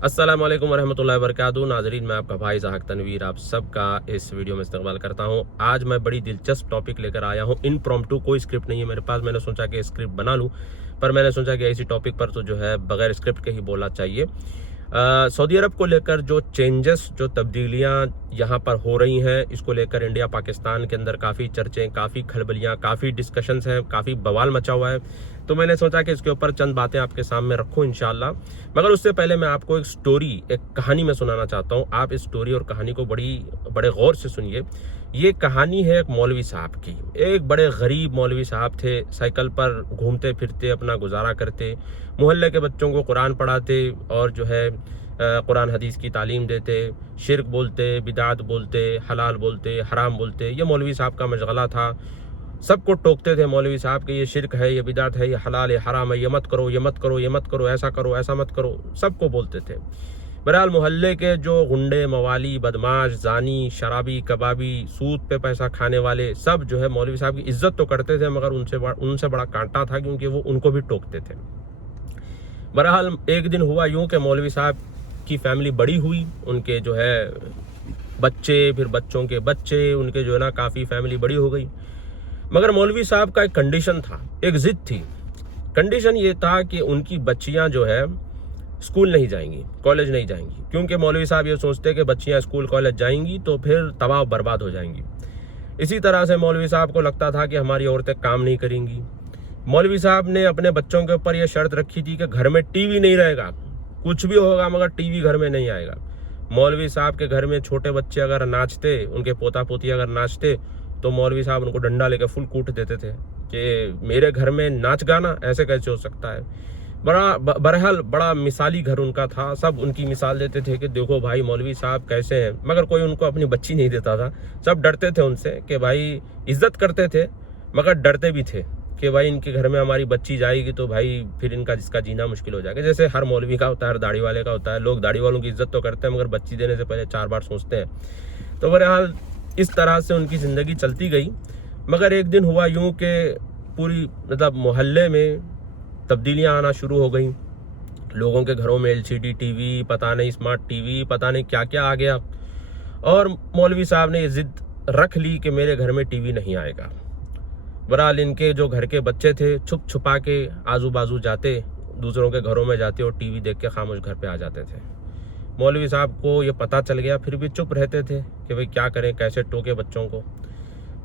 अस्सलाम वालेकुम रहमतुल्लाहि व बरकातहू। नाजरीन, मैं आपका भाई साहब तनवीर आप सबका इस वीडियो में इस्तकबाल करता हूं। आज मैं बड़ी दिलचस्प टॉपिक लेकर आया हूं। इम्प्रॉम्प्टू, कोई स्क्रिप्ट नहीं है मेरे पास। मैंने सोचा कि स्क्रिप्ट बना लूं, पर मैंने सोचा कि ऐसी टॉपिक पर तो जो है बगैर स्क्रिप्ट के ही बोलना चाहिए। सऊदी अरब को लेकर जो चेंजेस, जो तब्दीलियां यहाँ पर हो रही हैं, इसको लेकर इंडिया पाकिस्तान के अंदर काफ़ी चर्चें, काफ़ी खलबलियाँ, काफ़ी डिस्कशंस हैं, काफ़ी बवाल मचा हुआ है। तो मैंने सोचा कि इसके ऊपर चंद बातें आपके सामने रखूं इंशाल्लाह। मगर उससे पहले मैं आपको एक स्टोरी, एक कहानी में सुनाना चाहता हूं। आप इस स्टोरी और कहानी को बड़े गौर से सुनिए। ये कहानी है एक मौलवी साहब की। एक बड़े गरीब मौलवी साहब थे, साइकिल पर घूमते फिरते अपना गुजारा करते, मोहल्ले के बच्चों को कुरान पढ़ाते और जो है कुरान हदीस की तालीम देते, शिर्क बोलते, बिदात बोलते, हलाल बोलते, हराम बोलते। ये मौलवी साहब का मशगला था। सबको टोकते थे मौलवी साहब कि ये शिर्क है, ये बिदात है, ये हलाल है, हराम है, ये मत करो, ये मत करो, ये मत करो, ऐसा करो, ऐसा मत करो। सबको बोलते थे। बहरहाल मोहल्ले के जो गुंडे, मवाली, बदमाश, जानी, शराबी, कबाबी, सूद पे पैसा खाने वाले, सब जो है मौलवी साहब की इज्जत तो करते थे, मगर उनसे बड़ा कांटा था, क्योंकि वो उनको भी टोकते थे। बहरहाल एक दिन हुआ यूं कि मौलवी साहब की फैमिली बड़ी हुई, उनके जो है बच्चे, फिर बच्चों के बच्चे, उनके जो है ना काफ़ी फैमिली बड़ी हो गई। मगर मौलवी साहब का एक कंडीशन था, एक जिद थी। कंडीशन ये था कि उनकी बच्चियां जो है स्कूल नहीं जाएंगी, कॉलेज नहीं जाएंगी, क्योंकि मौलवी साहब ये सोचते कि बच्चियां स्कूल कॉलेज जाएंगी तो फिर तबाह बर्बाद हो जाएंगी। इसी तरह से मौलवी साहब को लगता था कि हमारी औरतें काम नहीं करेंगी। मौलवी साहब ने अपने बच्चों के ऊपर यह शर्त रखी थी कि घर में टीवी नहीं रहेगा, कुछ भी होगा मगर टीवी घर में नहीं आएगा। मौलवी साहब के घर में छोटे बच्चे अगर नाचते, उनके पोता पोती अगर नाचते, तो मौलवी साहब उनको डंडा लेकर फुल कूट देते थे कि मेरे घर में नाच गाना ऐसे कैसे हो सकता है। बहरहाल बड़ा मिसाली घर उनका था। सब उनकी मिसाल देते थे कि देखो भाई मौलवी साहब कैसे हैं, मगर कोई उनको अपनी बच्ची नहीं देता था। सब डरते थे उनसे कि भाई, इज्जत करते थे मगर डरते भी थे कि भाई इनके घर में हमारी बच्ची जाएगी तो भाई फिर इसका जीना मुश्किल हो जाएगा। जैसे हर मौलवी का होता है, हर दाढ़ी वाले का होता है। लोग दाढ़ी वालों की इज्जत तो करते हैं मगर बच्ची देने से पहले 4 बार सोचते हैं। तो बहरहाल इस तरह से उनकी ज़िंदगी चलती गई। मगर एक दिन हुआ यूं कि पूरी मोहल्ले में तब्दीलियां आना शुरू हो गई। लोगों के घरों में LCD टीवी, पता नहीं स्मार्ट टीवी, पता नहीं क्या क्या आ गया। और मौलवी साहब ने ये ज़िद रख ली कि मेरे घर में टीवी नहीं आएगा। बहरहाल इनके जो घर के बच्चे थे छुप छुपा के आजू बाजू जाते, दूसरों के घरों में जाते और टीवी देख के खामोश घर पे आ जाते थे। मौलवी साहब को ये पता चल गया, फिर भी चुप रहते थे कि भाई क्या करें, कैसे टोके बच्चों को।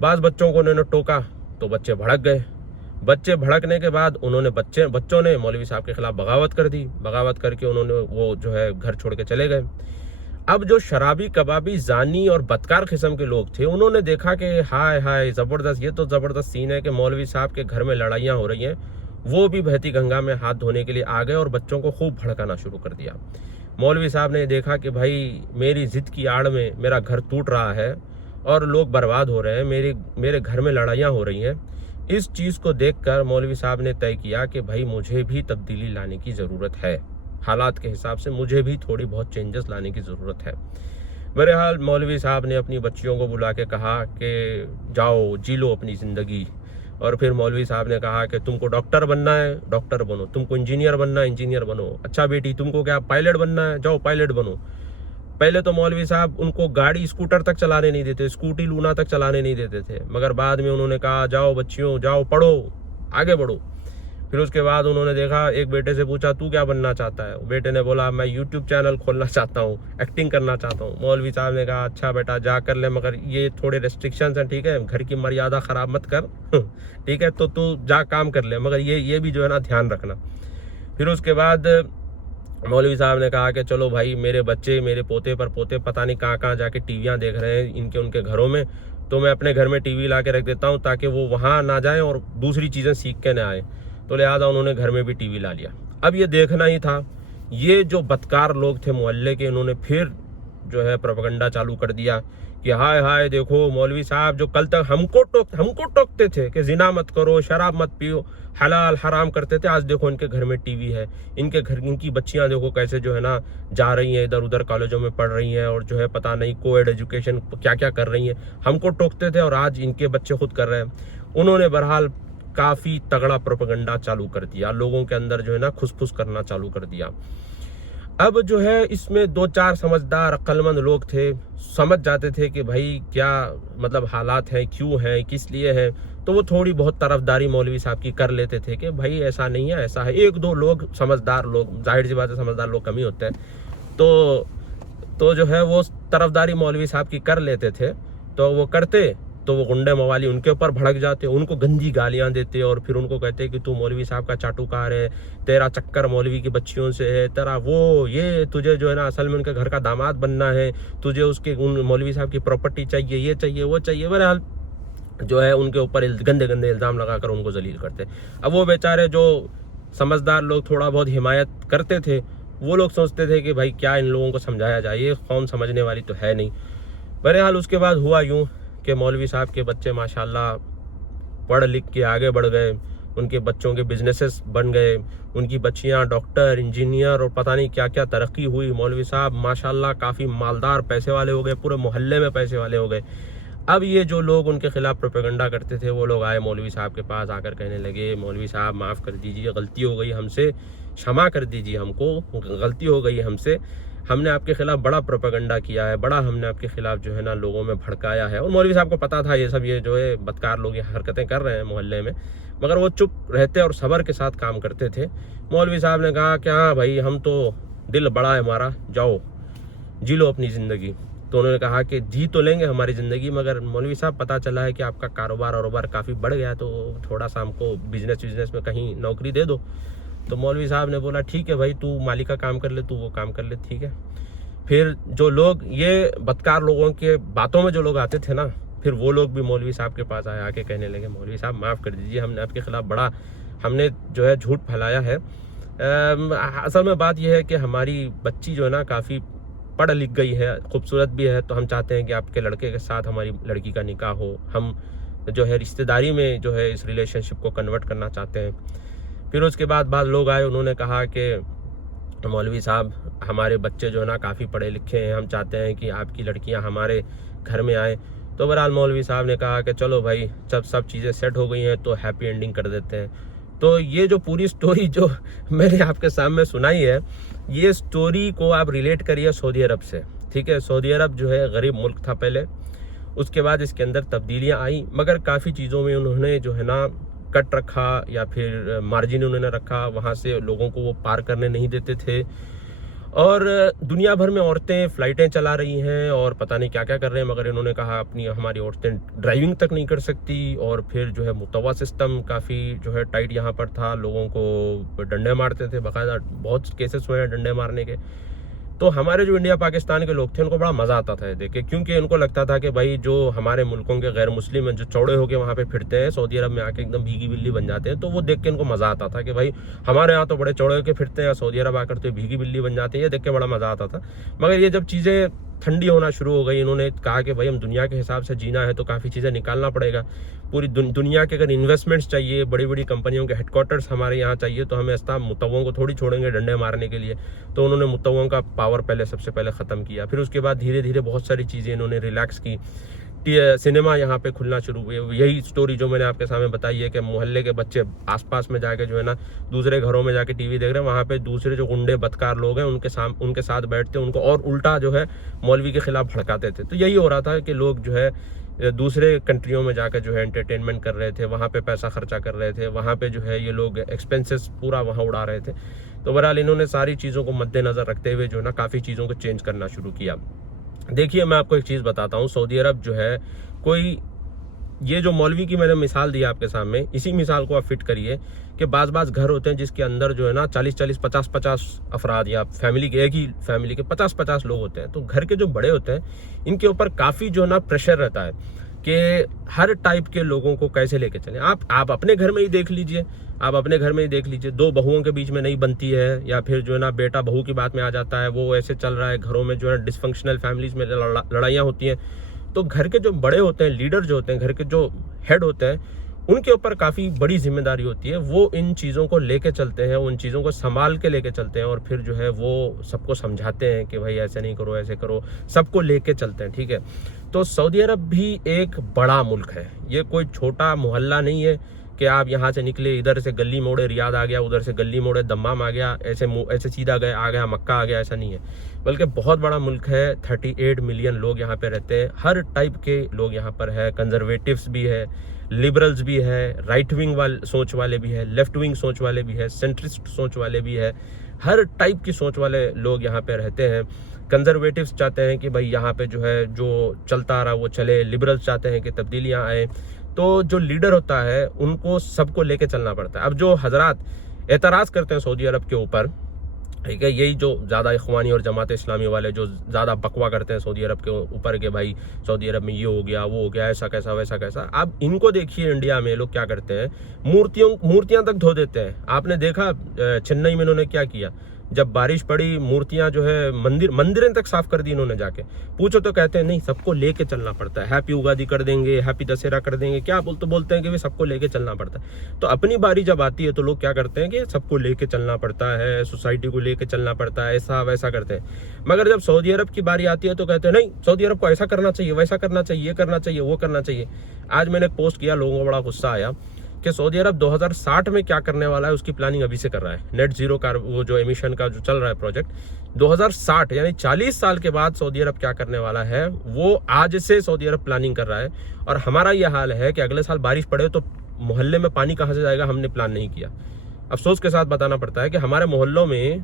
बाज़ बच्चों को उन्होंने टोका तो बच्चे भड़क गए। बच्चे भड़कने के बाद बच्चों ने मौलवी साहब के खिलाफ बगावत कर दी। बगावत करके उन्होंने वो जो है घर छोड़ के चले गए। अब जो शराबी, कबाबी, जानी और बदकार किस्म के लोग थे, उन्होंने देखा कि हाय हाय ज़बरदस्त, ये तो ज़बरदस्त सीन है कि मौलवी साहब के घर में लड़ाइयाँ हो रही हैं। वो भी बहती गंगा में हाथ धोने के लिए आ गए और बच्चों को खूब भड़काना शुरू कर दिया। मौलवी साहब ने देखा कि भाई मेरी ज़िद की आड़ में मेरा घर टूट रहा है और लोग बर्बाद हो रहे हैं, मेरे घर में लड़ाइयाँ हो रही हैं। इस चीज़ को देखकर मौलवी साहब ने तय किया कि भाई मुझे भी तब्दीली लाने की ज़रूरत है। हालात के हिसाब से मुझे भी थोड़ी बहुत चेंजेस लाने की ज़रूरत है। बहरहाल मौलवी साहब ने अपनी बच्चियों को बुला के कहा कि जाओ जी लो अपनी ज़िंदगी। और फिर मौलवी साहब ने कहा कि तुमको डॉक्टर बनना है, डॉक्टर बनो। तुमको इंजीनियर बनना है, इंजीनियर बनो। अच्छा बेटी, तुमको क्या पायलट बनना है, जाओ पायलट बनो। पहले तो मौलवी साहब उनको गाड़ी, स्कूटर तक चलाने नहीं देते, स्कूटी लूना तक चलाने नहीं देते थे। मगर बाद में उन्होंने कहा जाओ बच्चियों, जाओ पढ़ो, आगे बढ़ो। फिर उसके बाद उन्होंने देखा, एक बेटे से पूछा तू क्या बनना चाहता है। बेटे ने बोला मैं YouTube चैनल खोलना चाहता हूँ, एक्टिंग करना चाहता हूँ। मौलवी साहब ने कहा अच्छा बेटा जा कर ले, मगर ये थोड़े रेस्ट्रिक्शंस हैं, ठीक है, घर की मर्यादा ख़राब मत कर ठीक है, तो तू जा काम कर ले, मगर ये भी जो है ना ध्यान रखना। फिर उसके बाद मौलवी साहब ने कहा कि चलो भाई, मेरे बच्चे, मेरे पोते पर पोते पता नहीं कहाँ जाके टीवियाँ देख रहे हैं इनके उनके घरों में, तो मैं अपने घर में टीवी ला के रख देता हूँ ताकि वो वहाँ ना जाएँ और दूसरी चीज़ें सीख के ना आए। तो लिहाजा उन्होंने घर में भी टीवी ला लिया। अब ये देखना ही था। ये जो बदकार लोग थे मोहल्ले के, इन्होंने फिर जो है प्रोपेगेंडा चालू कर दिया कि हाय हाय देखो मौलवी साहब जो कल तक हमको टोकते थे कि जिना मत करो, शराब मत पियो, हलाल हराम करते थे, आज देखो इनके घर में टीवी है। इनकी बच्चियां देखो कैसे जो है ना जा रही हैं, इधर उधर कॉलेजों में पढ़ रही हैं और जो है पता नहीं कोएड एजुकेशन क्या क्या कर रही हैं। हमको टोकते थे और आज इनके बच्चे खुद कर रहे हैं। उन्होंने बहरहाल काफ़ी तगड़ा प्रोपेगेंडा चालू कर दिया, लोगों के अंदर जो है ना खुसफुस करना चालू कर दिया। अब जो है इसमें 2-4 समझदार अक्लमंद लोग थे, समझ जाते थे कि भाई क्या मतलब हालात हैं, क्यों हैं, किस लिए हैं, तो वो थोड़ी बहुत तरफदारी मौलवी साहब की कर लेते थे कि भाई ऐसा नहीं है, ऐसा है। 1-2 लोग समझदार लोग, जाहिर सी बात है समझदार लोग कम ही होते हैं, तो जो है वो तरफदारी मौलवी साहब की कर लेते थे। तो वो करते तो वो गुंडे मवाली उनके ऊपर भड़क जाते, उनको गंदी गालियां देते और फिर उनको कहते कि तू मौलवी साहब का चाटुकार है, तेरा चक्कर मौलवी की बच्चियों से है, तेरा वो ये तुझे जो है ना असल में उनके घर का दामाद बनना है, तुझे उसके उन मौलवी साहब की प्रॉपर्टी चाहिए, ये चाहिए, वो चाहिए। बहरहाल जो है उनके ऊपर गंदे गंदे इल्ज़ाम लगाकर उनको जलील करते। अब वो बेचारे जो समझदार लोग थोड़ा बहुत हिमायत करते थे, वो लोग सोचते थे कि भाई क्या इन लोगों को समझाया जाए, ये कौन समझने वाली तो है नहीं। बहरहाल उसके बाद हुआ यूँ कि मौलवी साहब के बच्चे माशाल्लाह पढ़ लिख के आगे बढ़ गए, उनके बच्चों के बिजनेसेस बन गए, उनकी बच्चियां डॉक्टर, इंजीनियर और पता नहीं क्या क्या तरक्की हुई। मौलवी साहब माशाल्लाह काफ़ी मालदार पैसे वाले हो गए, पूरे मोहल्ले में पैसे वाले हो गए। अब ये जो लोग उनके खिलाफ प्रोपेगेंडा करते थे, वो लोग आए मौलवी साहब के पास, आकर कहने लगे मौलवी साहब माफ़ कर दीजिए, गलती हो गई हमसे, क्षमा कर दीजिए, हमको गलती हो गई हमसे, हमने आपके खिलाफ बड़ा प्रोपेगेंडा किया है, बड़ा हमने आपके खिलाफ जो है ना लोगों में भड़काया है। और मौलवी साहब को पता था ये सब ये जो है बदकार लोग ये हरकतें कर रहे हैं मोहल्ले में, मगर वो चुप रहते और सब्र के साथ काम करते थे। मौलवी साहब ने कहा कि हाँ भाई, हम तो दिल बड़ा है हमारा, जाओ जी लो अपनी ज़िंदगी। तो उन्होंने कहा कि जी तो लेंगे हमारी ज़िंदगी, मगर मौलवी साहब पता चला है कि आपका कारोबार काफ़ी बढ़ गया है, तो थोड़ा सा हमको बिजनेस में कहीं नौकरी दे दो। तो मौलवी साहब ने बोला ठीक है भाई, तू माली का काम कर ले, तू वो काम कर ले, ठीक है। फिर जो लोग ये बदकार लोगों के बातों में जो लोग आते थे ना, फिर वो लोग भी मौलवी साहब के पास आए, आके कहने लगे मौलवी साहब माफ़ कर दीजिए, हमने आपके खिलाफ बड़ा हमने जो है झूठ फैलाया है। असल में बात यह है कि हमारी बच्ची जो है ना काफ़ी पढ़ लिख गई है, खूबसूरत भी है, तो हम चाहते हैं कि आपके लड़के के साथ हमारी लड़की का निकाह हो, हम जो है रिश्तेदारी में जो है इस रिलेशनशिप को कन्वर्ट करना चाहते हैं। फिर उसके बाद लोग आए, उन्होंने कहा कि मौलवी साहब हमारे बच्चे जो है ना काफ़ी पढ़े लिखे हैं, हम चाहते हैं कि आपकी लड़कियां हमारे घर में आए। तो बहरहाल मौलवी साहब ने कहा कि चलो भाई, सब चीज़ें सेट हो गई हैं तो हैप्पी एंडिंग कर देते हैं। तो ये जो पूरी स्टोरी जो मैंने आपके सामने सुनाई है, ये स्टोरी को आप रिलेट करिए सऊदी अरब से, ठीक है। सऊदी अरब जो है गरीब मुल्क था पहले, उसके बाद इसके अंदर तब्दीलियाँ आई, मगर काफ़ी चीज़ों में उन्होंने जो है ना कट रखा या फिर मार्जिन उन्होंने रखा, वहाँ से लोगों को वो पार करने नहीं देते थे। और दुनिया भर में औरतें फ़्लाइटें चला रही हैं और पता नहीं क्या क्या कर रहे हैं, मगर इन्होंने कहा हमारी औरतें ड्राइविंग तक नहीं कर सकती। और फिर जो है मुतवा सिस्टम काफ़ी जो है टाइट यहाँ पर था, लोगों को डंडे मारते थे, बाकायदा बहुत केसेस हुए हैं डंडे मारने के। तो हमारे जो इंडिया पाकिस्तान के लोग थे उनको बड़ा मज़ा आता था ये देख के, क्योंकि उनको लगता था कि भाई जो हमारे मुल्कों के गैर मुस्लिम हैं, जो चौड़े होके वहाँ पे फिरते हैं, सऊदी अरब में आके एकदम भीगी बिल्ली बन जाते हैं, तो वो देख के इनको मज़ा आता था कि भाई हमारे यहाँ तो बड़े चौड़े होके फिरते हैं, सऊदी अरब आकर तो भीगी बिल्ली बन जाते हैं, ये देख के बड़ा मज़ा आता था। मगर ये जब चीज़ें ठंडी होना शुरू हो गई, इन्होंने कहा कि भाई हम दुनिया के हिसाब से जीना है तो काफ़ी चीज़ें निकालना पड़ेगा। पूरी दुनिया के अगर इन्वेस्टमेंट्स चाहिए, बड़ी बड़ी कंपनियों के हेडक्वार्टर्स हमारे यहाँ चाहिए, तो हमें ऐसा मुतवों को थोड़ी छोड़ेंगे डंडे मारने के लिए। तो उन्होंने मुतवों का पावर सबसे पहले ख़त्म किया। फिर उसके बाद धीरे धीरे बहुत सारी चीज़ें इन्होंने रिलैक्स की। सिनेमा यहाँ पे खुलना शुरू हुए। यही स्टोरी जो मैंने आपके सामने बताई है कि मोहल्ले के बच्चे आसपास में जाके जो है ना दूसरे घरों में जाके टीवी देख रहे हैं, वहाँ पे दूसरे जो गुंडे बदकार लोग हैं उनके साथ बैठते, उनको और उल्टा जो है मौलवी के खिलाफ भड़काते थे। तो यही हो रहा था कि लोग जो है दूसरे कंट्रियों में जाकर जो है एंटरटेनमेंट कर रहे थे, वहाँ पे पैसा खर्चा कर रहे थे, वहाँ पे जो है ये लोग एक्सपेंसेस पूरा वहाँ उड़ा रहे थे। तो बहरहाल इन्होंने सारी चीज़ों को मद्देनज़र रखते हुए जो है ना काफ़ी चीज़ों को चेंज करना शुरू किया। देखिए मैं आपको एक चीज़ बताता हूँ, सऊदी अरब जो है कोई ये जो मौलवी की मैंने मिसाल दी आपके सामने, इसी मिसाल को आप फिट करिए कि बाज़ घर होते हैं जिसके अंदर जो है ना 40-40, 50-50 अफराद या फैमिली के, एक ही फैमिली के 50-50 लोग होते हैं। तो घर के जो बड़े होते हैं इनके ऊपर काफ़ी जो है ना प्रेशर रहता है कि हर टाइप के लोगों को कैसे लेके चलें। आप अपने घर में ही देख लीजिए, आप अपने घर में ही देख लीजिए, दो बहुओं के बीच में नहीं बनती है, या फिर जो है ना बेटा बहू की बात में आ जाता है, वो ऐसे चल रहा है, घरों में जो है डिसफंक्शनल फैमिलीज में लड़ाइयाँ होती हैं। तो घर के जो बड़े होते हैं, लीडर जो होते हैं, घर के जो हेड होते हैं, उनके ऊपर काफ़ी बड़ी जिम्मेदारी होती है। वो इन चीज़ों को लेके चलते हैं, उन चीज़ों को संभाल के लेके चलते हैं, और फिर जो है वो सबको समझाते हैं कि भाई ऐसे नहीं करो, ऐसे करो, सबको लेके चलते हैं, ठीक है। तो सऊदी अरब भी एक बड़ा मुल्क है, ये कोई छोटा मोहल्ला नहीं है कि आप यहाँ से निकले, इधर से गली मोड़े रियाद आ गया, उधर से गली मोड़े दम्माम आ गया, ऐसे सीधा गए आ गया मक्का आ गया, ऐसा नहीं है। बल्कि बहुत बड़ा मुल्क है, 38 मिलियन लोग यहाँ पे रहते हैं, हर टाइप के लोग यहाँ पर है, कंजर्वेटिव्स भी है, लिबरल्स भी है, राइट विंग सोच वाले भी है, लेफ्ट विंग सोच वाले भी है, सेंट्रिस्ट सोच वाले भी है, हर टाइप की सोच वाले लोग यहाँ पे रहते हैं। कंजर्वेटिव्स चाहते हैं कि भाई यहाँ पे जो है जो चलता आ रहा वो चले, लिबरल्स चाहते हैं कि तब्दीलियाँ आए। तो जो लीडर होता है उनको सबको लेके चलना पड़ता है। अब जो हजरात एतराज़ करते हैं सऊदी अरब के ऊपर, ठीक है, यही जो ज़्यादा इख्वानी और जमात इस्लामी वाले जो ज़्यादा बकवा करते हैं सऊदी अरब के ऊपर के भाई सऊदी अरब में ये हो गया वो हो गया, ऐसा कैसा वैसा कैसा। आप इनको देखिए इंडिया में लोग क्या करते हैं, मूर्तियाँ तक धो देते हैं। आपने देखा चेन्नई में इन्होंने क्या किया, जब बारिश पड़ी मूर्तियां जो है मंदिरें तक साफ कर दी इन्होंने जाके। पूछो तो कहते हैं नहीं सबको लेके चलना पड़ता है, हैप्पी उगादी कर देंगे, हैप्पी दशहरा कर देंगे, क्या बोलते हैं कि भाई सबको लेके चलना पड़ता है। तो अपनी बारी जब आती है तो लोग क्या करते हैं कि सबको लेके चलना पड़ता है, सोसाइटी को लेके चलना पड़ता है, ऐसा वैसा करते हैं। मगर जब सऊदी अरब की बारी आती है तो कहते हैं नहीं सऊदी अरब को ऐसा करना चाहिए, वैसा करना चाहिए, ये करना चाहिए, वो करना चाहिए। आज मैंने एक पोस्ट किया, लोगों को बड़ा गुस्सा आया कि सऊदी अरब 2060 में क्या करने वाला है उसकी प्लानिंग अभी से कर रहा है। नेट जीरो का वो जो एमिशन का जो चल रहा है प्रोजेक्ट, 2060 यानी 40 साल के बाद सऊदी अरब क्या करने वाला है वो आज से सऊदी अरब प्लानिंग कर रहा है। और हमारा ये हाल है कि अगले साल बारिश पड़े तो मोहल्ले में पानी कहाँ से जाएगा, हमने प्लान नहीं किया। अफसोस के साथ बताना पड़ता है कि हमारे मोहल्लों में,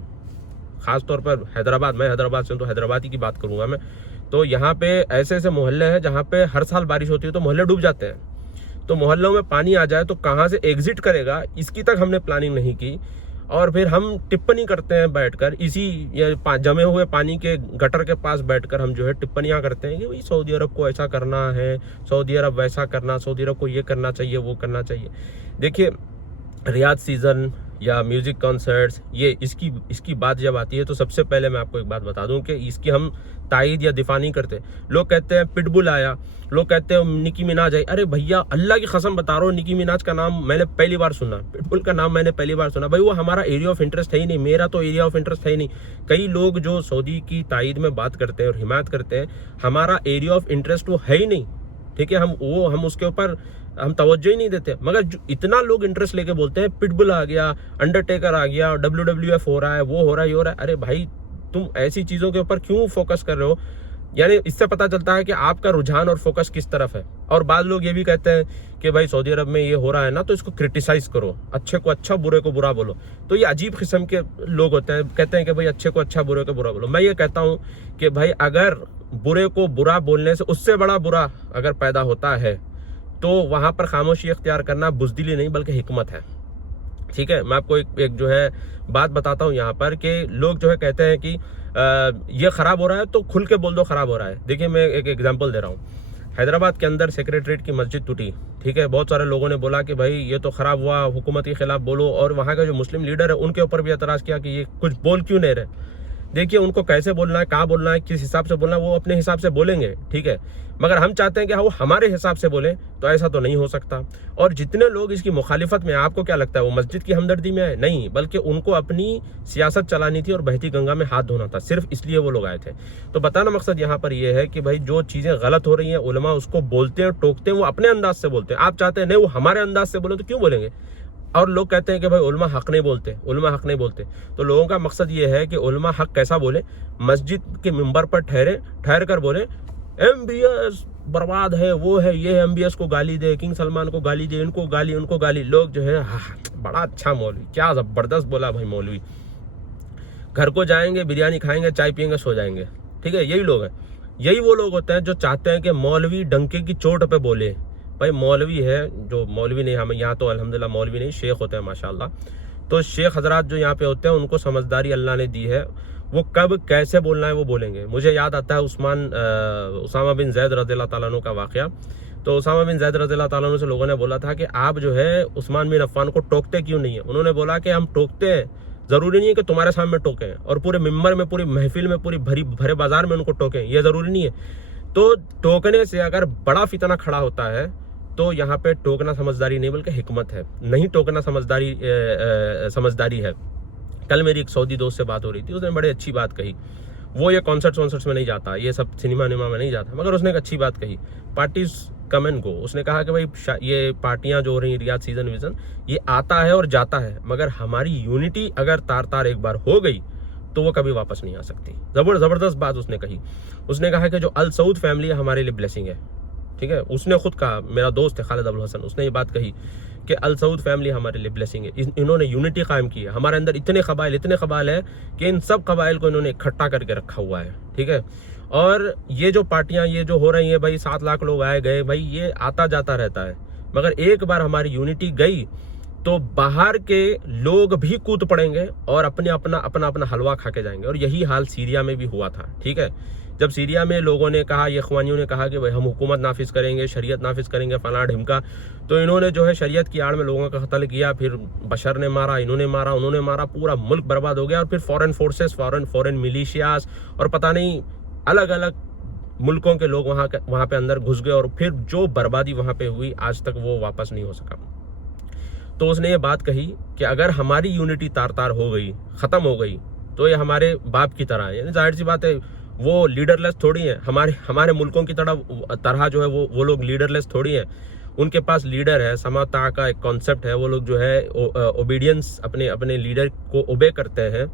खासतौर पर हैदराबाद, मैं हैदराबाद से हूं तो हैदराबाद की बात करूंगा मैं, तो यहाँ पे ऐसे ऐसे मोहल्ले हैं जहाँ पे हर साल बारिश होती है तो मोहल्ले डूब जाते हैं। तो मोहल्लों में पानी आ जाए तो कहाँ से एग्जिट करेगा, इसकी तक हमने प्लानिंग नहीं की। और फिर हम टिप्पणी करते हैं बैठकर, इसी जमे हुए पानी के गटर के पास बैठकर हम जो है टिप्पणियां करते हैं कि भाई सऊदी अरब को ऐसा करना है, सऊदी अरब वैसा करना, सऊदी अरब को ये करना चाहिए, वो करना चाहिए। देखिए रियाद सीज़न या म्यूज़िक कॉन्सर्ट्स, ये इसकी बात जब आती है तो सबसे पहले मैं आपको एक बात बता दूं कि इसकी हम तायद या दिफा नहीं करते। लोग कहते हैं पिटबुल आया, लोग कहते हैं निकी मिनाज आई। अरे भैया अल्लाह की कसम बता रहा हूँ, निकी मिनाज का नाम मैंने पहली बार सुना, पिटबुल का नाम मैंने पहली बार सुना। भाई वो हमारा एरिया ऑफ इंटरेस्ट है ही नहीं, मेरा तो एरिया ऑफ इंटरेस्ट है ही नहीं। कई लोग जो सऊदी की तायद में बात करते हैं और हिमायत करते हैं, हमारा एरिया ऑफ इंटरेस्ट वो है ही नहीं, ठीक है। हम उसके ऊपर हम तवज्जो ही नहीं देते। मगर इतना लोग इंटरेस्ट लेके बोलते हैं पिटबुल आ गया, अंडरटेकर आ गया, WWF हो रहा है, वो हो रहा है, ये हो रहा है। अरे भाई तुम ऐसी चीज़ों के ऊपर क्यों फोकस कर रहे हो? यानी इससे पता चलता है कि आपका रुझान और फोकस किस तरफ है। और बाद लोग ये भी कहते हैं कि भाई सऊदी अरब में ये हो रहा है ना तो इसको क्रिटिसाइज करो, अच्छे को अच्छा बुरे को बुरा बोलो। तो ये अजीब किस्म के लोग होते हैं, कहते हैं कि भाई अच्छे को अच्छा बुरे को बुरा बोलो। मैं ये कहता हूँ कि भाई अगर बुरे को बुरा बोलने से उससे बड़ा बुरा अगर पैदा होता है तो वहाँ पर खामोशी इख्तियार करना बुज़दिली नहीं बल्कि हिकमत है, ठीक है। मैं आपको एक जो है बात बताता हूँ यहाँ पर कि लोग जो है कहते हैं कि ये ख़राब हो रहा है तो खुल के बोल दो ख़राब हो रहा है। देखिए मैं एक एग्जांपल दे रहा हूँ। हैदराबाद के अंदर सेक्रेटरीट की मस्जिद टूटी, ठीक है। बहुत सारे लोगों ने बोला कि भाई ये तो ख़राब हुआ, हुकूमत के ख़िलाफ़ बोलो। और वहाँ का जो मुस्लिम लीडर है उनके ऊपर भी एतराज़ किया कि ये कुछ बोल क्यों नहीं रहे। देखिए उनको कैसे बोलना है, कहाँ बोलना है, किस हिसाब से बोलना है, वो अपने हिसाब से बोलेंगे, ठीक है। मगर हम चाहते हैं कि हाँ वो हमारे हिसाब से बोले, तो ऐसा तो नहीं हो सकता। और जितने लोग इसकी मुखालिफत में, आपको क्या लगता है वो मस्जिद की हमदर्दी में है? नहीं, बल्कि उनको अपनी सियासत चलानी थी और बहती गंगा में हाथ धोना था, सिर्फ इसलिए वो लोग आए थे। तो बताना मकसद यहाँ पर ये है कि भाई जो चीज़ें गलत हो रही हैं उलमा उसको बोलते हैं, टोकते हैं, वो अपने अंदाज से बोलते हैं। आप चाहते हैं नहीं वो हमारे अंदाज से बोले तो क्यों बोलेंगे? और लोग कहते हैं कि भाई उलमा हक नहीं बोलते, उलमा हक नहीं बोलते। तो लोगों का मकसद ये है कि उलमा हक कैसा बोले, मस्जिद के मिंबर पर ठहर कर बोले MBS बर्बाद है, वो है, ये है, MBS को गाली दे, किंग सलमान को गाली दे, इनको गाली उनको गाली। लोग जो है बड़ा अच्छा मौलवी, क्या ज़बरदस्त बोला भाई मौलवी। घर को जाएंगे, बिरयानी खाएंगे, चाय पियेंगे, सो जाएंगे, ठीक है। यही लोग हैं, यही वो लोग होते हैं जो चाहते हैं कि मौलवी डंके की चोट पे बोले। भाई मौलवी है जो मौलवी नहीं, हमें यहाँ तो अल्हम्दुलिल्लाह मौलवी नहीं शेख होते हैं माशाल्लाह। तो शेख हजरात जो यहाँ पे होते हैं उनको समझदारी अल्लाह ने दी है, वो कब कैसे बोलना है वो बोलेंगे। मुझे याद आता है उसामा बिन जैद रज़ियल्लाहु ताला अन्हु का वाक़या। तो उसामा बिन जैद रज़ियल्लाहु ताला अन्हु से लोगों ने बोला था कि आप जो है उस्मान बिन अफ़्फ़ान को टोकते क्यों नहीं है? उन्होंने बोला कि हम टोकते हैं, ज़रूरी नहीं है कि तुम्हारे सामने टोकें और पूरे मिंबर में, पूरी महफिल में, पूरी भरे बाजार में उनको टोकें, ये ज़रूरी नहीं है। तो टोकने से अगर बड़ा फितना खड़ा होता है तो यहाँ पे टोकना समझदारी नहीं बल्कि हिकमत है, नहीं टोकना समझदारी है। कल मेरी एक सऊदी दोस्त से बात हो रही थी, उसने बड़ी अच्छी बात कही। वो ये कॉन्सर्ट्स में नहीं जाता, ये सब सिनेमा में नहीं जाता, मगर उसने एक अच्छी बात कही। Parties come and go. उसने कहा कि भाई ये पार्टियां जो हो रही रियाद सीजन विजन ये आता है और जाता है, मगर हमारी यूनिटी अगर तार तार एक बार हो गई तो वो कभी वापस नहीं आ सकती। जबरदस्त बात उसने कही। उसने कहा कि जो अल सऊद फैमिली है हमारे लिए ब्लेसिंग है, ठीक है। उसने खुद कहा, मेरा दोस्त है खालिद अब्दुल हसन, उसने ये बात कही कि अल सऊद फैमिली हमारे लिए ब्लेसिंग है। इन्होंने यूनिटी कायम की है। हमारे अंदर इतने कबाइल है कि इन सब कबाइल को इन्होंने इकट्ठा करके रखा हुआ है, ठीक है। और ये जो पार्टियां ये जो हो रही हैं भाई, 7 लाख लोग आए गए, भाई ये आता जाता रहता है, मगर एक बार हमारी यूनिटी गई तो बाहर के लोग भी कूद पड़ेंगे और अपना हलवा खा के जाएंगे। और यही हाल सीरिया में भी हुआ था, ठीक है। जब सीरिया में लोगों ने कहा, ये इख्वानियों ने कहा कि भाई हम हुकूमत नाफिज करेंगे, शरीयत नाफिज करेंगे, फला ढिमका, तो इन्होंने जो है शरीयत की आड़ में लोगों का कत्ल किया। फिर बशर ने मारा, इन्होंने मारा, उन्होंने मारा, पूरा मुल्क बर्बाद हो गया। और फिर फॉरेन फोर्सेस, फॉरेन मिलिशियाज और पता नहीं अलग अलग मुल्कों के लोग वहाँ पे अंदर घुस गए। और फिर जो बर्बादी वहाँ पे हुई आज तक वो वापस नहीं हो सका। तो उसने ये बात कही कि अगर हमारी यूनिटी तार तार हो गई, ख़त्म हो गई, तो ये हमारे बाप की तरह है। यानी जाहिर सी बात है वो लीडरलेस थोड़ी है। हमारे मुल्कों की तरह जो है वो लोग लीडरलेस थोड़ी है। उनके पास लीडर है, समता का एक कॉन्सेप्ट है। वो लोग जो है ओबीडियंस अपने लीडर को ओबे करते हैं,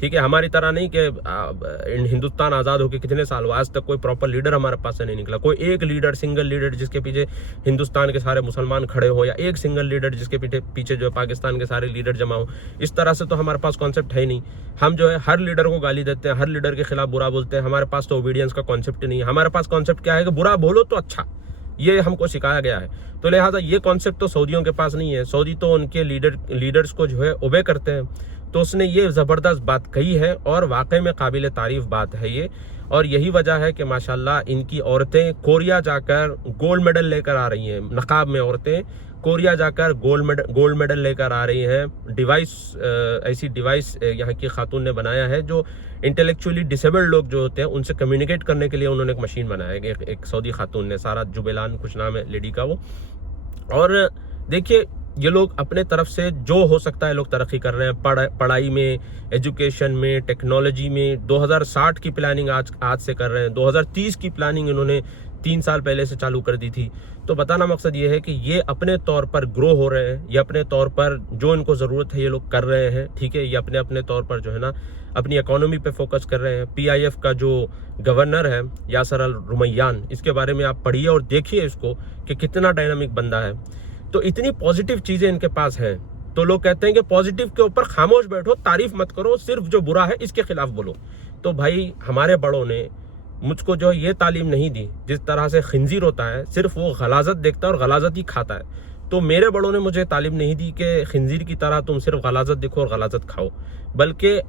ठीक है। हमारी तरह नहीं कि हिंदुस्तान आज़ाद होकर कितने साल हुआ, आज तक कोई प्रॉपर लीडर हमारे पास से नहीं निकला। कोई एक लीडर, सिंगल लीडर जिसके पीछे हिंदुस्तान के सारे मुसलमान खड़े हो, या एक सिंगल लीडर जिसके पीछे जो है पाकिस्तान के सारे लीडर जमा हो, इस तरह से तो हमारे पास कॉन्सेप्ट है ही नहीं। हम जो है हर लीडर को गाली देते हैं, हर लीडर के खिलाफ बुरा बोलते हैं। हमारे पास तो ओबीडियंस का कॉन्सेप्ट नहीं है। हमारे पास कॉन्सेप्ट क्या है कि बुरा बोलो तो अच्छा, ये हमको सिखाया गया है। तो लिहाजा ये कॉन्सेप्ट तो सऊदियों के पास नहीं है। सऊदी तो उनके लीडर्स को जो है ओबे करते हैं। तो उसने ये ज़बरदस्त बात कही है और वाकई में काबिल तारीफ़ बात है ये। और यही वजह है कि माशाल्लाह इनकी औरतें कोरिया जाकर गोल्ड मेडल लेकर आ रही हैं। नकाब में औरतें कोरिया जाकर गोल्ड मेडल लेकर आ रही हैं। ऐसी डिवाइस यहाँ की खातून ने बनाया है जो इंटेलेक्चुअली डिसेबल्ड लोग जो होते हैं उनसे कम्युनिकेट करने के लिए उन्होंने एक मशीन बनाया है। एक सऊदी खातून ने, सारा जुबेलान कुछ नाम है लेडी का वो। और देखिए ये लोग अपने तरफ से जो हो सकता है लोग तरक्की कर रहे हैं, पढ़ाई में, एजुकेशन में, टेक्नोलॉजी में। 2060 की प्लानिंग आज से कर रहे हैं। 2030 की प्लानिंग इन्होंने 3 साल पहले से चालू कर दी थी। तो बताना मकसद ये है कि ये अपने तौर पर ग्रो हो रहे हैं, ये अपने तौर पर जो इनको ज़रूरत है ये लोग कर रहे हैं, ठीक है। ये अपने तौर पर जो है ना अपनी इकोनॉमी पे फोकस कर रहे हैं। PIF का जो गवर्नर है यासर अल रुमैयान, इसके बारे में आप पढ़िए और देखिए इसको कि कितना डायनामिक बंदा है। तो इतनी पॉजिटिव चीज़ें इनके पास हैं। तो लोग कहते हैं कि पॉजिटिव के ऊपर खामोश बैठो, तारीफ मत करो, सिर्फ जो बुरा है इसके खिलाफ बोलो। तो भाई हमारे बड़ों ने मुझको जो ये तालीम नहीं दी। जिस तरह से खिंजीर होता है सिर्फ वो गलाजत देखता है और गलाजत ही खाता है, तो मेरे बड़ों ने मुझे तालीम नहीं दी कि खिंजीर की तरह तुम सिर्फ गलाजत देखो और गलाजत खाओ। बल्कि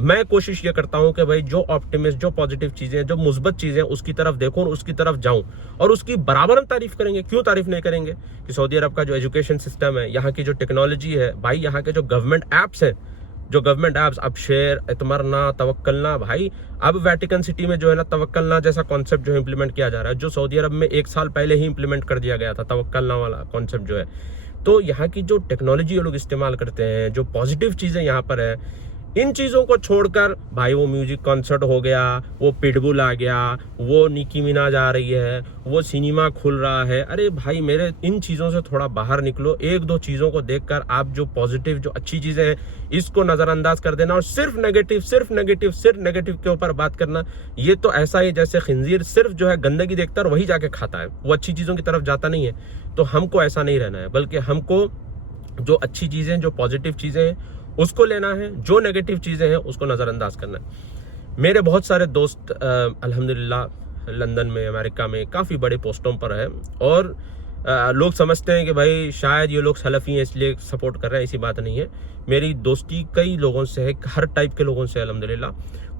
मैं कोशिश ये करता हूँ कि भाई जो ऑप्टिमिस्ट, जो पॉजिटिव चीज़ें, जो मुस्बत चीज़ें उसकी तरफ देखूँ और उसकी तरफ जाऊँ और उसकी बराबर हम तारीफ़ करेंगे। क्यों तारीफ़ नहीं करेंगे कि सऊदी अरब का जो एजुकेशन सिस्टम है, यहाँ की जो टेक्नोलॉजी है, भाई यहाँ के जो गवर्नमेंट ऐप्स हैं, अब शेर, इतमरना, तवक्कलना, भाई अब वेटिकन सिटी में जो है ना तवक्कलना जैसा कॉन्सेप्ट जो है इम्प्लीमेंट किया जा रहा है, जो सऊदी अरब में 1 साल पहले ही इम्प्लीमेंट कर दिया गया था, तवक्कलना वाला कॉन्सेप्ट जो है। तो यहाँ की जो टेक्नोलॉजी ये लोग इस्तेमाल करते हैं, जो पॉजिटिव चीज़ें यहाँ पर है, इन चीज़ों को छोड़कर भाई वो म्यूजिक कॉन्सर्ट हो गया, वो पिटबुल आ गया, वो निकी मिनाज आ रही है, वो सिनेमा खुल रहा है। अरे भाई मेरे इन चीज़ों से थोड़ा बाहर निकलो। 1-2 चीज़ों को देखकर आप जो पॉजिटिव, जो अच्छी चीज़ें हैं इसको नज़रअंदाज कर देना और सिर्फ नेगेटिव के ऊपर बात करना, ये तो ऐसा ही जैसे खिंजीर सिर्फ जो है गंदगी देखता है और वही जाके खाता है, वो अच्छी चीज़ों की तरफ जाता नहीं है। तो हमको ऐसा नहीं रहना है, बल्कि हमको जो अच्छी चीज़ें, जो पॉजिटिव चीज़ें हैं उसको लेना है, जो नेगेटिव चीज़ें हैं उसको नज़रअंदाज करना है। मेरे बहुत सारे दोस्त अल्हम्दुलिल्लाह लंदन में, अमेरिका में काफ़ी बड़े पोस्टों पर हैं और लोग समझते हैं कि भाई शायद ये लोग सलफ़ी हैं इसलिए सपोर्ट कर रहे हैं। ऐसी बात नहीं है। मेरी दोस्ती कई लोगों से है, हर टाइप के लोगों से अल्हम्दुलिल्लाह।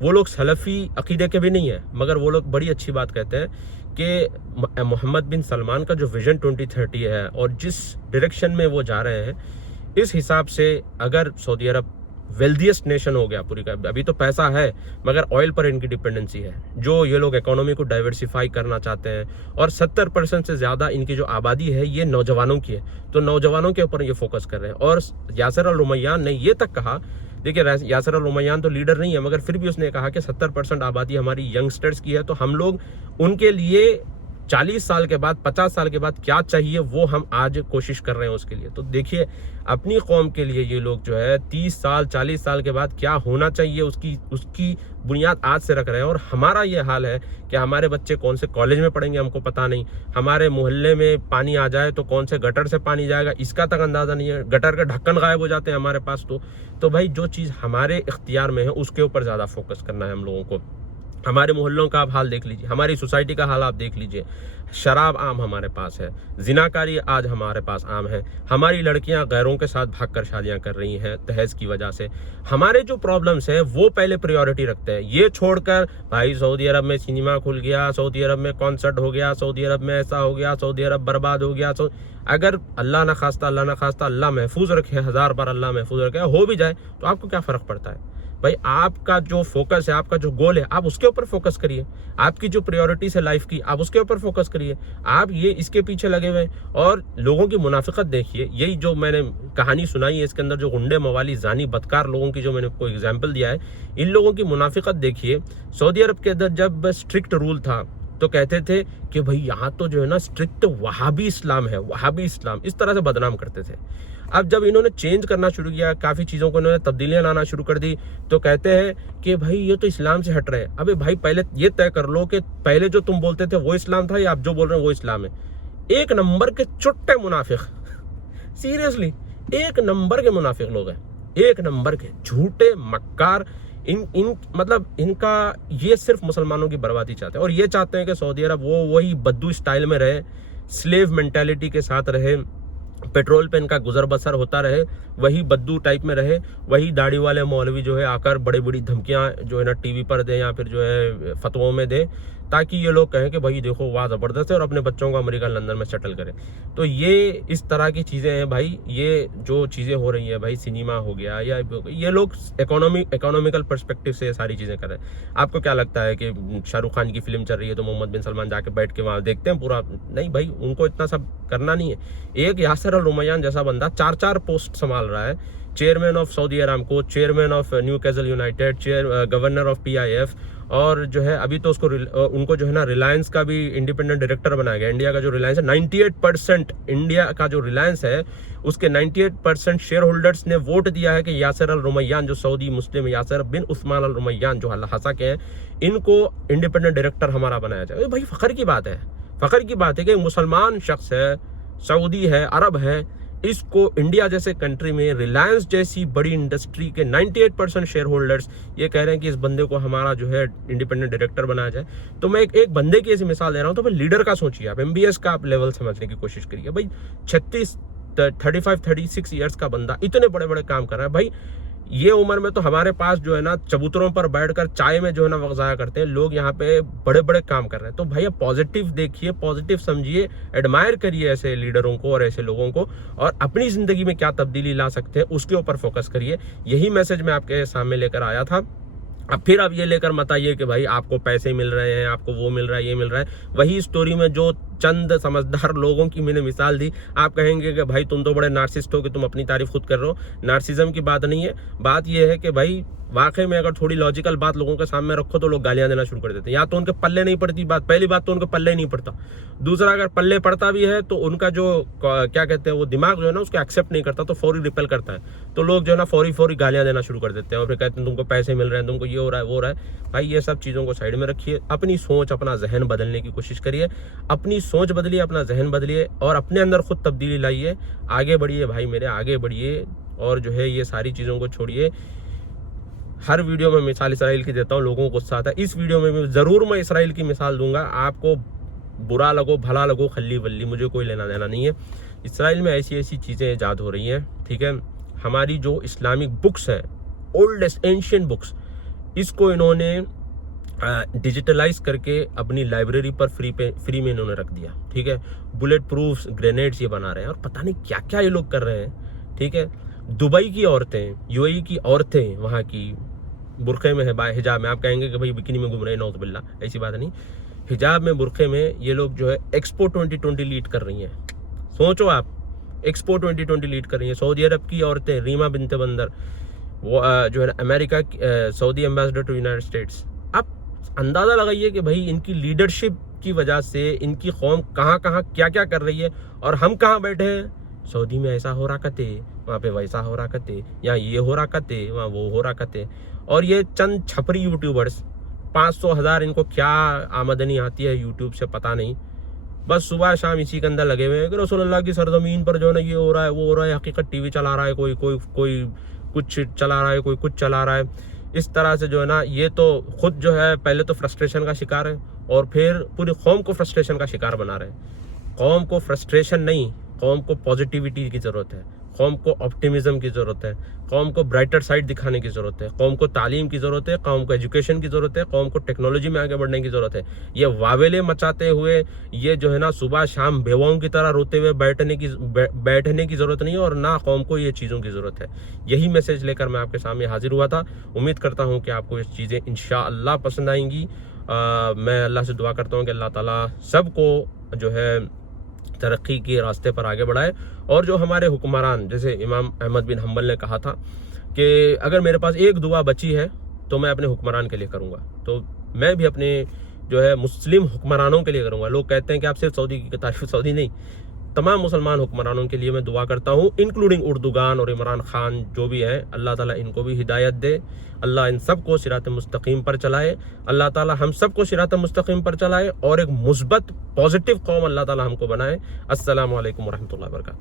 वो लोग सलफ़ी अक़ीदे के भी नहीं है, मगर वो लोग बड़ी अच्छी बात कहते हैं कि मोहम्मद बिन सलमान का जो विज़न 2030 है और जिस डायरेक्शन में वो जा रहे हैं, इस हिसाब से अगर सऊदी अरब वेल्दिएस्ट नेशन हो गया पूरी का, अभी तो पैसा है मगर ऑयल पर इनकी डिपेंडेंसी है, जो ये लोग इकोनॉमी को डाइवर्सिफाई करना चाहते हैं और 70% से ज़्यादा इनकी जो आबादी है ये नौजवानों की है, तो नौजवानों के ऊपर ये फोकस कर रहे हैं। और यासर अल रुमैयान ने ये तक कहा, देखिए यासर अल रुमैयान तो लीडर नहीं है, मगर फिर भी उसने कहा कि 70% आबादी हमारी यंगस्टर्स की है, तो हम लोग उनके लिए 40 साल के बाद, 50 साल के बाद क्या चाहिए वो हम आज कोशिश कर रहे हैं उसके लिए। तो देखिए अपनी कौम के लिए ये लोग जो है 30 साल 40 साल के बाद क्या होना चाहिए उसकी बुनियाद आज से रख रहे हैं। और हमारा ये हाल है कि हमारे बच्चे कौन से कॉलेज में पढ़ेंगे हमको पता नहीं, हमारे मोहल्ले में पानी आ जाए तो कौन से गटर से पानी जाएगा इसका तक अंदाजा नहीं है, गटर के ढक्कन गायब हो जाते हैं हमारे पास। तो भाई जो चीज़ हमारे इख्तियार में है उसके ऊपर ज़्यादा फोकस करना है हम लोगों को। हमारे मोहल्लों का आप हाल देख लीजिए, हमारी सोसाइटी का हाल आप देख लीजिए। शराब आम हमारे पास है, जिनाकारी आज हमारे पास आम है, हमारी लड़कियां गैरों के साथ भागकर शादियां कर रही हैं दहेज की वजह से। हमारे जो प्रॉब्लम्स हैं वो पहले प्रायोरिटी रखते हैं, ये छोड़कर भाई सऊदी अरब में सिनेमा खुल गया, सऊदी अरब में कॉन्सर्ट हो गया, सऊदी अरब में ऐसा हो गया, सऊदी अरब बर्बाद हो गया। अगर अल्लाह ना खास्ता अल्लाह महफूज रखे, 1000 बार अल्लाह महफूज रखे, हो भी जाए तो आपको क्या फ़र्क पड़ता है भाई। आपका जो फोकस है, आपका जो गोल है, आप उसके ऊपर फोकस करिए। आपकी जो प्रायोरिटीज है लाइफ की, आप उसके ऊपर फोकस करिए। आप ये इसके पीछे लगे हुए और लोगों की मुनाफिकत देखिए। यही जो मैंने कहानी सुनाई है इसके अंदर जो गुंडे मवाली जानी बदकार लोगों की जो मैंने कोई एग्जाम्पल दिया है, इन लोगों की मुनाफिकत देखिए। सऊदी अरब के अंदर जब स्ट्रिक्ट रूल था तो कहते थे कि भाई यहाँ तो जो है ना स्ट्रिक्ट वहाबी इस्लाम है, वहाबी इस्लाम, इस तरह से बदनाम करते थे। अब जब इन्होंने चेंज करना शुरू किया, काफ़ी चीज़ों को इन्होंने तब्दीलियां लाना शुरू कर दी, तो कहते हैं कि भाई ये तो इस्लाम से हट रहे हैं। अबे भाई पहले ये तय कर लो कि पहले जो तुम बोलते थे वो इस्लाम था या आप जो बोल रहे हो वो इस्लाम है। एक नंबर के चुट्टे मुनाफिक, सीरियसली एक नंबर के मुनाफिक लोग हैं, एक नंबर के झूठे मक्कार। इन मतलब इनका ये सिर्फ मुसलमानों की बर्बादी चाहते हैं और ये चाहते हैं कि सऊदी अरब वो वही बद्दू स्टाइल में रहे, स्लेव मेंटालिटी के साथ रहे, पेट्रोल पे इनका गुजर बसर होता रहे, वही बद्दू टाइप में रहे, वही दाढ़ी वाले मौलवी जो है आकर बड़ी बड़ी धमकियां जो है ना टीवी पर दें या फिर जो है फतवों में दें, ताकि ये लोग कहें कि भाई देखो वाह ज़बरदस्त है और अपने बच्चों को अमेरिका लंदन में सेटल करें। तो ये इस तरह की चीज़ें हैं भाई। ये जो चीज़ें हो रही हैं भाई, सिनेमा हो गया या ये लोग इकोनॉमिकल पर्सपेक्टिव से ये सारी चीज़ें कर रहे हैं। आपको क्या लगता है कि शाहरुख खान की फिल्म चल रही है तो मोहम्मद बिन सलमान जाके बैठ के वहाँ देखते हैं पूरा? नहीं भाई, उनको इतना सब करना नहीं है। एक यासर अल रुमैयान जैसा बंदा 4 पोस्ट संभाल रहा है, chairman of Saudi Aramco, chairman of new castle United, governor of PIF, और जो है अभी तो उनको जो है ना रिलायंस का भी इंडिपेंडेंट डायरेक्टर बनाया गया। इंडिया का जो रिलायंस है 98% इंडिया का जो रिलायंस है उसके 98% शेयर होल्डर्स ने वोट दिया है कि यासर अल रुमैयान जो सऊदी मुस्लिम यासर बिन उस्मान अल रुमैयान जो हसा के हैं, इनको इंडिपेंडेंट डायरेक्टर हमारा बनाया जाए। भाई फ़ख्र की बात है, फ़ख्र की बात है कि मुसलमान शख्स है, सऊदी है, अरब है, इसको इंडिया जैसे कंट्री में रिलायंस जैसी बड़ी इंडस्ट्री के 98% शेयर होल्डर्स ये कह रहे हैं कि इस बंदे को हमारा जो है इंडिपेंडेंट डायरेक्टर बनाया जाए। तो मैं एक बंदे की ऐसी मिसाल दे रहा हूँ, तो भाई लीडर का सोचिए आप, MBS का आप लेवल समझने की कोशिश करिए। भाई 35-36 ईयर्स का बंदा इतने बड़े बड़े काम कर रहा है। भाई ये उम्र में तो हमारे पास जो है ना चबूतरों पर बैठकर चाय में जो है ना वक्त ज़ाया करते हैं लोग, यहाँ पे बड़े बड़े काम कर रहे हैं। तो भैया पॉजिटिव देखिए, पॉजिटिव समझिए, एडमायर करिए ऐसे लीडरों को और ऐसे लोगों को, और अपनी ज़िंदगी में क्या तब्दीली ला सकते हैं उसके ऊपर फोकस करिए। यही मैसेज मैं आपके सामने लेकर आया था। अब फिर आप ये लेकर मत आइए कि भाई आपको पैसे मिल रहे हैं, आपको वो मिल रहा है, ये मिल रहा है। वही स्टोरी में जो चंद समझदार लोगों की मैंने मिसाल दी, आप कहेंगे कि भाई तुम तो बड़े नार्सिस्ट हो कि तुम अपनी तारीफ खुद कर रहे हो। नार्सिज्म की बात नहीं है, बात यह है कि भाई वाकई में अगर थोड़ी लॉजिकल बात लोगों के सामने रखो तो लोग गालियां देना शुरू कर देते हैं। या तो उनके पल्ले नहीं पड़ती बात, पहली बात तो उनके पल्ले नहीं पड़ता, दूसरा अगर पल्ले पड़ता भी है तो उनका जो क्या कहते हैं वो दिमाग जो है ना उसको एक्सेप्ट नहीं करता, तो फौरी रिपेल करता है। तो लोग जो है ना फौरी गालियां देना शुरू कर देते हैं और फिर कहते हैं तुमको पैसे मिल रहे हैं, तुमको ये हो रहा है वो हो रहा है। भाई ये सब चीज़ों को साइड में रखिए, अपनी सोच अपना जहन बदलने की कोशिश करिए, अपनी सोच बदलिए, अपना जहन बदलिए और अपने अंदर खुद तब्दीली लाइए, आगे बढ़िए भाई मेरे, आगे बढ़िए। और जो है ये सारी चीज़ों को छोड़िए। हर वीडियो में मिसाल इसराइल की देता हूँ, लोगों को गुस्सा आता है। इस वीडियो में भी ज़रूर मैं इसराइल की मिसाल दूंगा, आपको बुरा लगो भला लगो खल्ली वल्ली मुझे कोई लेना देना नहीं है। इसराइल में ऐसी ऐसी चीज़ें ईजाद हो रही हैं, ठीक है। हमारी जो इस्लामिक बुक्स हैं, ओल्डेस्ट एंशियंट बुक्स, इसको इन्होंने डिजिटलाइज करके अपनी लाइब्रेरी पर फ्री में इन्होंने रख दिया, ठीक है। बुलेट प्रूफ ग्रेनेड्स ये बना रहे हैं और पता नहीं क्या क्या ये लोग कर रहे हैं, ठीक है। दुबई की औरतें, UAE की औरतें वहाँ की बुरखे में है, हिजाब में, आप कहेंगे कि भाई बिकिनी में घूम रहे हैं, नौज़ बिल्ला, ऐसी बात नहीं। हिजाब में बुरखे में ये लोग जो है एक्सपो 2020 लीड कर रही हैं। सोचो आप, एक्सपो 2020 लीड कर रही हैं। सऊदी अरब की औरतें, रीमा बिनते बंदर, वो जो है America Saudi ambassador to United States. आप अंदाज़ा लगाइए कि भाई इनकी लीडरशिप आपकी वजह से इनकी कौम कहाँ कहाँ क्या क्या कर रही है, और हम कहाँ बैठे हैं, सऊदी में ऐसा हो रहा कते, वहाँ पे वैसा हो रहा कते, यहाँ ये हो रहा कते, वहाँ वो हो रहा कते। और ये चंद छपरी यूट्यूबर्स, 500,000 इनको क्या आमदनी आती है यूट्यूब से पता नहीं, बस सुबह शाम इसी के अंदर लगे हुए हैं कि रसूलुल्लाह की सरजमीन पर जो है ना ये हो रहा है, वो हो रहा है, हकीकत टीवी चला रहा है, कोई कोई कोई कुछ चला रहा है, कोई कुछ चला रहा है। इस तरह से जो है ना ये तो खुद जो है पहले तो फ्रस्ट्रेशन का शिकार है, और फिर पूरी कौम को फ्रस्ट्रेशन का शिकार बना रहे हैं। कौम को फ्रस्ट्रेशन नहीं, कौम को पॉजिटिविटी की ज़रूरत है, कौम को ऑप्टिमिज्म की ज़रूरत है, कौम को ब्राइटर साइड दिखाने की ज़रूरत है, कौम को तालीम की ज़रूरत है, कौम को एजुकेशन की ज़रूरत है, कौम को टेक्नोलॉजी में आगे बढ़ने की ज़रूरत है। ये वावेले मचाते हुए ये जो है ना सुबह शाम बेवाओं की तरह रोते हुए बैठने की ज़रूरत नहीं है, और ना कौम को ये चीज़ों की ज़रूरत है। यही मैसेज लेकर मैं आपके सामने हाजिर हुआ था। उम्मीद करता हूँ कि आपको ये चीज़ें इंशाअल्लाह पसंद आएंगी। मैं अल्लाह से दुआ करता हूँ कि अल्लाह ताला सबको जो है तरक्की के रास्ते पर आगे बढ़ाए। और जो हमारे हुक्मरान, जैसे इमाम अहमद बिन हम्बल ने कहा था कि अगर मेरे पास एक दुआ बची है तो मैं अपने हुक्मरान के लिए करूँगा, तो मैं भी अपने जो है मुस्लिम हुक्मरानों के लिए करूँगा। लोग कहते हैं कि आप सिर्फ सऊदी की तारीफ, सऊदी नहीं, तमाम मुसलमान हुक्मरानों के लिए मैं दुआ करता हूँ, इंक्लूडिंग उर्दुगान और इमरान खान जो भी हैं। अल्लाह ताला इनको भी हिदायत दे, अल्लाह इन सब को सिरात मुस्तकीम पर चलाए, अल्लाह ताला हम सब को सिरात मुस्तकीम पर चलाए, और एक मुस्बत पॉजिटिव कौम अल्लाह ताला हमको बनाए। अस्सलामु अलैकुम वरहमतुल्लाहि वबरकातुहू।